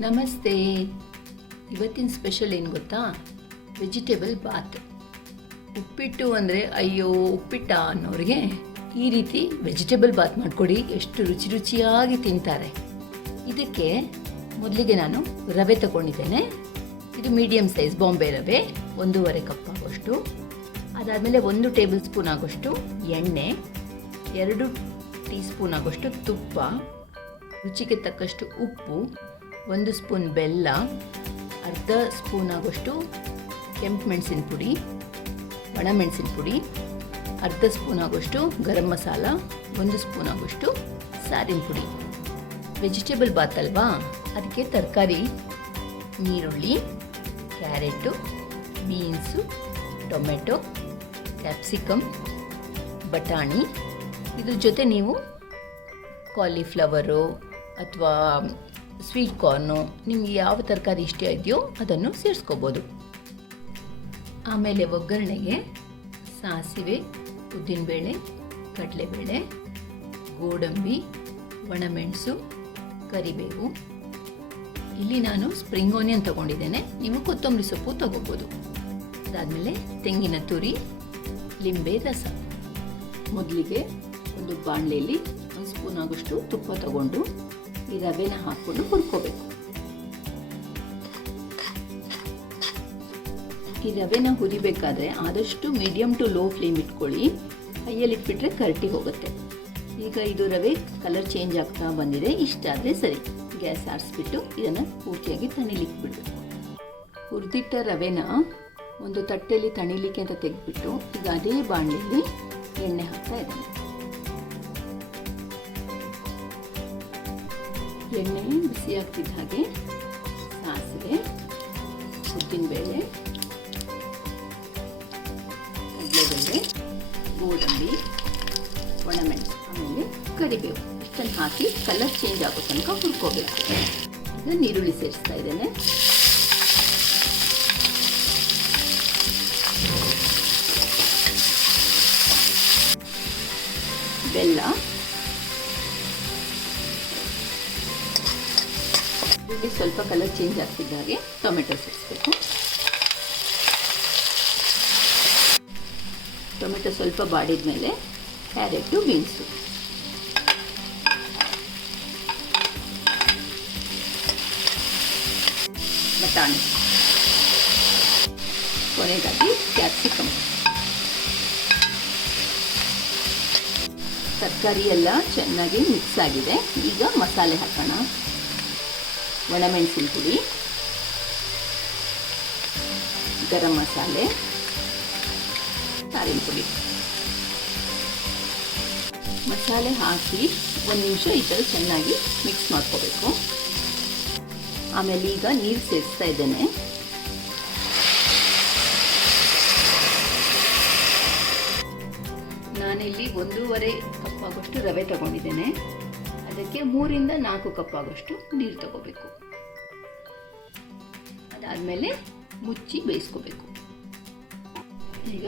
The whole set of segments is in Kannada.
ನಮಸ್ತೆ. ಇವತ್ತಿನ ಸ್ಪೆಷಲ್ ಏನು ಗೊತ್ತಾ? ವೆಜಿಟೇಬಲ್ ಬಾತ್. ಉಪ್ಪಿಟ್ಟು ಅಂದರೆ ಅಯ್ಯೋ ಉಪ್ಪಿಟ್ಟ ಅನ್ನೋರಿಗೆ ಈ ರೀತಿ ವೆಜಿಟೇಬಲ್ ಬಾತ್ ಮಾಡಿಕೊಡಿ, ಎಷ್ಟು ರುಚಿ ರುಚಿಯಾಗಿ ತಿಂತಾರೆ. ಇದಕ್ಕೆ ಮೊದಲಿಗೆ ನಾನು ರವೆ ತಗೊಂಡಿದ್ದೇನೆ. ಇದು ಮೀಡಿಯಮ್ ಸೈಜ್ ಬಾಂಬೆ ರವೆ, 1.5 ಕಪ್ ಆಗೋಷ್ಟು. ಅದಾದಮೇಲೆ 1 ಟೇಬಲ್ ಸ್ಪೂನ್ ಆಗೋಷ್ಟು ಎಣ್ಣೆ, 2 ಟೀ ಸ್ಪೂನ್ ಆಗೋಷ್ಟು ತುಪ್ಪ, ರುಚಿಗೆ ತಕ್ಕಷ್ಟು ಉಪ್ಪು, 1 ಸ್ಪೂನ್ ಬೆಲ್ಲ, ಅರ್ಧ ಸ್ಪೂನ್ ಆಗೋಷ್ಟು ಕೆಂಪು ಮೆಣಸಿನ ಪುಡಿ, ಒಣಮೆಣಸಿನ ಪುಡಿ, ಅರ್ಧ ಸ್ಪೂನ್ ಆಗೋಷ್ಟು ಗರಂ ಮಸಾಲ, 1 ಸ್ಪೂನ್ ಆಗೋಷ್ಟು ಸಾರಿನ ಪುಡಿ. ವೆಜಿಟೇಬಲ್ ಬಾತ್ ಅಲ್ವಾ, ಅದಕ್ಕೆ ತರಕಾರಿ ನೀರುಳ್ಳಿ, ಕ್ಯಾರೆಟು, ಬೀನ್ಸು, ಟೊಮೆಟೊ, ಕ್ಯಾಪ್ಸಿಕಮ್, ಬಟಾಣಿ, ಇದ್ರ ಜೊತೆ ನೀವು ಕಾಲಿಫ್ಲವರು ಅಥವಾ ಸ್ವೀಟ್ ಕಾರ್ನು, ನಿಮಗೆ ಯಾವ ತರಕಾರಿ ಇಷ್ಟ ಇದೆಯೋ ಅದನ್ನು ಸೇರಿಸ್ಕೋಬೋದು. ಆಮೇಲೆ ಒಗ್ಗರಣೆಗೆ ಸಾಸಿವೆ, ಉದ್ದಿನಬೇಳೆ, ಕಡಲೆಬೇಳೆ, ಗೋಡಂಬಿ, ಒಣಮೆಣಸು, ಕರಿಬೇವು. ಇಲ್ಲಿ ನಾನು ಸ್ಪ್ರಿಂಗ್ ಆನಿಯನ್ ತಗೊಂಡಿದ್ದೇನೆ, ನೀವು ಕೊತ್ತಂಬರಿ ಸೊಪ್ಪು ತಗೋಬೋದು. ಅದಾದಮೇಲೆ ತೆಂಗಿನ ತುರಿ, ಲಿಂಬೆ ರಸ. ಮೊದಲಿಗೆ ಒಂದು ಬಾಣಲೆಯಲ್ಲಿ 1 ಸ್ಪೂನ್ ಆಗೋಷ್ಟು ತುಪ್ಪ ತಗೊಂಡು ಈ ರವೆನ ಹಾಕ್ಕೊಂಡು ಹುರ್ಕೋಬೇಕು. ಈ ರವೆನ ಹುರಿಬೇಕಾದ್ರೆ ಆದಷ್ಟು ಮೀಡಿಯಮ್ ಟು ಲೋ ಫ್ಲೇಮ್ ಇಟ್ಕೊಳ್ಳಿ, ಕೈಯಲ್ಲಿ ಇಟ್ಬಿಟ್ರೆ ಕರಟಿ ಹೋಗುತ್ತೆ. ಈಗ ಇದು ರವೆ ಕಲರ್ ಚೇಂಜ್ ಆಗ್ತಾ ಬಂದಿದೆ, ಇಷ್ಟಾದರೆ ಸರಿ. ಗ್ಯಾಸ್ ಆರಿಸ್ಬಿಟ್ಟು ಇದನ್ನು ಪೂರ್ತಿಯಾಗಿ ತಣಿಲಿಕ್ಕೆ ಬಿಡಬೇಕು. ಹುರಿದಿಟ್ಟ ರವೆನ ಒಂದು ತಟ್ಟೆಯಲ್ಲಿ ತಣಿಲಿಕ್ಕೆ ಅಂತ ತೆಗೆದ್ಬಿಟ್ಟು ಈಗ ಅದೇ ಬಾಣಲೆಯಲ್ಲಿ ಎಣ್ಣೆ ಹಾಕ್ತಾ ಇದ್ದೇನೆ. ಎಣ್ಣೆ ಬಿಸಿ ಆಗ್ತಿದ್ದ ಹಾಗೆ ಸಾಸಿವೆ, ಉದ್ದಿನಬೇಳೆ, ಕಡಲೆಬೇಳೆ, ಗೋಡಂಬಿ, ಒಣಮೆಣಸು, ಆಮೇಲೆ ಕರಿಬೇವು ಇಷ್ಟನ್ನು ಹಾಕಿ ಕಲರ್ ಚೇಂಜ್ ಆಗೋ ತನಕ ಹುರ್ಕೋಬೇಕು. ಈಗ ನೀರುಳ್ಳಿ ಸೇರಿಸ್ತಾ ಇದ್ದೇನೆ. ಬೆಲ್ಲ, ಇಲ್ಲಿ ಸ್ವಲ್ಪ ಕಲರ್ ಚೇಂಜ್ ಆಗ್ತಿದ್ದ ಹಾಗೆ ಟೊಮೆಟೊ ಸೇರಿಸ್ಬೇಕು. ಟೊಮೆಟೊ ಸ್ವಲ್ಪ ಬಾಡಿದ ಮೇಲೆ ಕ್ಯಾರೆಟು, ಬೀನ್ಸು, ಬಟಾಣಿ, ಕೊನೆಯದಾಗಿ ಕ್ಯಾಪ್ಸಿಕಮ್. ತರಕಾರಿ ಎಲ್ಲ ಚೆನ್ನಾಗಿ ಮಿಕ್ಸ್ ಆಗಿದೆ. ಈಗ ಮಸಾಲೆ ಹಾಕೋಣ. ಒಣಮೆಣಸಿನ ಪುಡಿ, ಗರಂ ಮಸಾಲೆ, ಸಾರಿನ ಪುಡಿ. ಮಸಾಲೆ ಹಾಕಿ 1 ನಿಮಿಷ ಈ ಥರ ಚೆನ್ನಾಗಿ ಮಿಕ್ಸ್ ಮಾಡ್ಕೋಬೇಕು. ಆಮೇಲೆ ಈಗ ನೀರು ಸೇರಿಸ್ತಾ ಇದ್ದೇನೆ. ನಾನಿಲ್ಲಿ 1.5 ಕಪ್ ಆಗೋಷ್ಟು ರವೆ ತಗೊಂಡಿದ್ದೇನೆ. ಅದಕ್ಕೆ 3 ರಿಂದ 4 ಕಪ್ ಆಗೋಷ್ಟು ನೀರು ತಗೋಬೇಕು. ಅದಾದಮೇಲೆ ಮುಚ್ಚಿ ಬೇಯಿಸ್ಕೋಬೇಕು. ಈಗ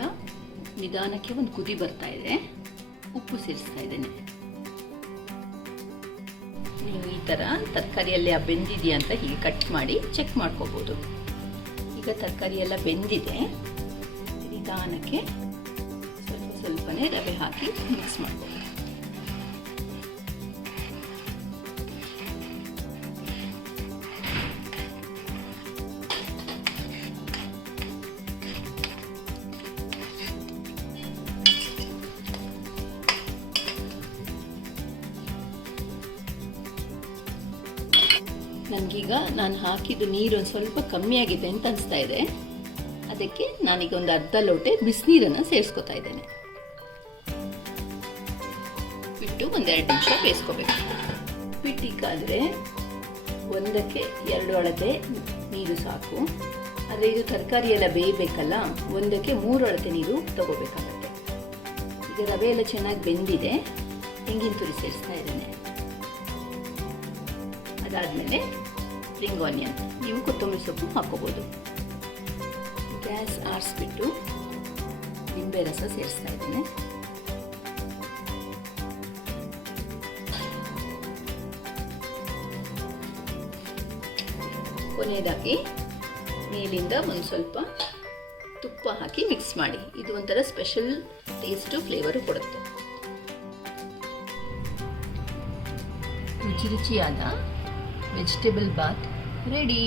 ನಿಧಾನಕ್ಕೆ ಒಂದು ಕುದಿ ಬರ್ತಾ ಇದೆ. ಉಪ್ಪು ಸೇರಿಸ್ತಾ ಇದ್ದೇನೆ. ನೀವು ಈ ಥರ ತರಕಾರಿಯಲ್ಲಿ ಬೆಂದಿದೆಯಾ ಅಂತ ಹೀಗೆ ಕಟ್ ಮಾಡಿ ಚೆಕ್ ಮಾಡ್ಕೋಬೋದು. ಈಗ ತರಕಾರಿ ಎಲ್ಲ ಬೆಂದಿದೆ. ನಿಧಾನಕ್ಕೆ ಸ್ವಲ್ಪನೇ ರವೆ ಹಾಕಿ ಮಿಕ್ಸ್ ಮಾಡ್ಕೋಬೇಕು. ನನಗೀಗ ನಾನು ಹಾಕಿದ್ದು ನೀರು ಒಂದು ಸ್ವಲ್ಪ ಕಮ್ಮಿ ಆಗಿದೆ ಅಂತ ಅನಿಸ್ತಾ ಇದೆ. ಅದಕ್ಕೆ ನಾನೀಗ ಒಂದು ಅರ್ಧ ಲೋಟೆ ಬಿಸಿನೀರನ್ನು ಸೇರಿಸ್ಕೊತಾ ಇದ್ದೇನೆ. ಬಿಟ್ಟು 1-2 ನಿಮಿಷ ಬೇಯಿಸ್ಕೋಬೇಕು. ಉಪ್ಪಿಟ್ಟಿಗಾದರೆ 1ಕ್ಕೆ 2 ಅಳತೆ ನೀರು ಸಾಕು. ಆದರೆ ಇದು ತರಕಾರಿ ಎಲ್ಲ ಬೇಯಬೇಕಲ್ಲ, 1ಕ್ಕೆ 3 ಅಳತೆ ನೀರು ತಗೋಬೇಕಾಗತ್ತೆ. ಈಗ ರವೆ ಎಲ್ಲ ಚೆನ್ನಾಗಿ ಬೆಂದಿದೆ. ತೆಂಗಿನ ತುರಿ ಸೇರಿಸ್ತಾ ಇದ್ದೇನೆ. ಅದಾದಮೇಲೆ ಸ್ಪ್ರಿಂಗ್ ಆನಿಯನ್, ನೀವು ಕೊತ್ತಂಬರಿ ಸೊಪ್ಪು ಹಾಕೋಬೋದು. ಗ್ಯಾಸ್ ಆರಿಸ್ಬಿಟ್ಟು ನಿಂಬೆ ರಸ ಸೇರಿಸ್ತಾ ಇದ್ದೇನೆ. ಕೊನೆಯದಾಗಿ ಮೇಲಿಂದ ಒಂದು ಸ್ವಲ್ಪ ತುಪ್ಪ ಹಾಕಿ ಮಿಕ್ಸ್ ಮಾಡಿ. ಇದು ಒಂಥರ ಸ್ಪೆಷಲ್ ಟೇಸ್ಟು ಫ್ಲೇವರು ಕೊಡುತ್ತೆ. ರುಚಿ ರುಚಿಯಾದ ವೆಜಿಟೇಬಲ್ ಬಾತ್ ರೆಡಿ.